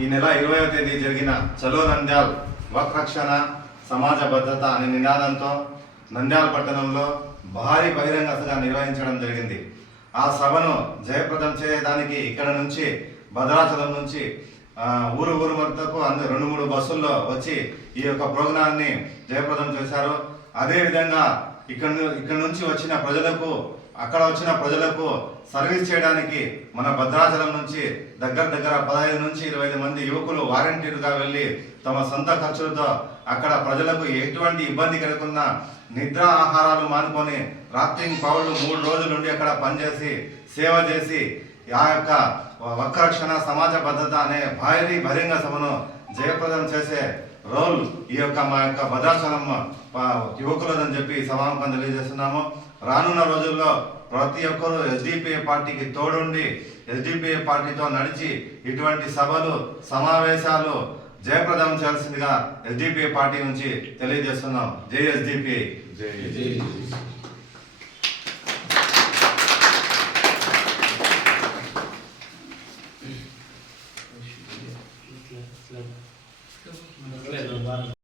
ఈ నెల ఇరవైవ తేదీ జరిగిన చలో నంద్యాల్ వక్రక్షణ సమాజ భద్రత అనే నినాదంతో నంద్యాల పట్టణంలో భారీ బహిరంగ సభ నిర్వహించడం జరిగింది. ఆ సభను జయప్రదం చేయడానికి ఇక్కడ నుంచి భద్రాచలం నుంచి ఊరు ఊరు వద్దకు అందు రెండు మూడు బస్సుల్లో వచ్చి ఈ యొక్క ప్రోగ్రాన్ని జయప్రదం చేశారు. అదేవిధంగా ఇక్కడ ఇక్కడ నుంచి వచ్చిన ప్రజలకు అక్కడ వచ్చిన ప్రజలకు సర్వీస్ చేయడానికి మన భద్రాచలం నుంచి దగ్గర దగ్గర పదహైదు నుంచి ఇరవై ఐదు మంది యువకులు వారంటీర్గా వెళ్ళి తమ సొంత ఖర్చులతో అక్కడ ప్రజలకు ఎటువంటి ఇబ్బంది కలగకుండా నిద్ర ఆహారాలు మానుకొని రాత్రి పౌరులు మూడు రోజుల నుండి అక్కడ పనిచేసి సేవ చేసి ఆ యొక్క వక్రక్షణ సమాజ భద్రత అనే భారీ బహిరంగ సభను జయప్రదం చేసే రోల్ ఈ యొక్క మా యొక్క భద్రాచలం యువకులదని చెప్పి ఈ సభాముఖం తెలియజేస్తున్నాము. రానున్న రోజుల్లో ప్రతి ఒక్కరూ ఎస్డిపిఐ పార్టీకి తోడుండి ఎస్డిపిఐ పార్టీతో నడిచి ఇటువంటి సభలు సమావేశాలు జయప్రదం చేయాల్సిందిగా ఎస్డిపిఐ పార్టీ నుంచి తెలియజేస్తున్నాం. జై ఎస్డిపిఐ. 对，那个是吧？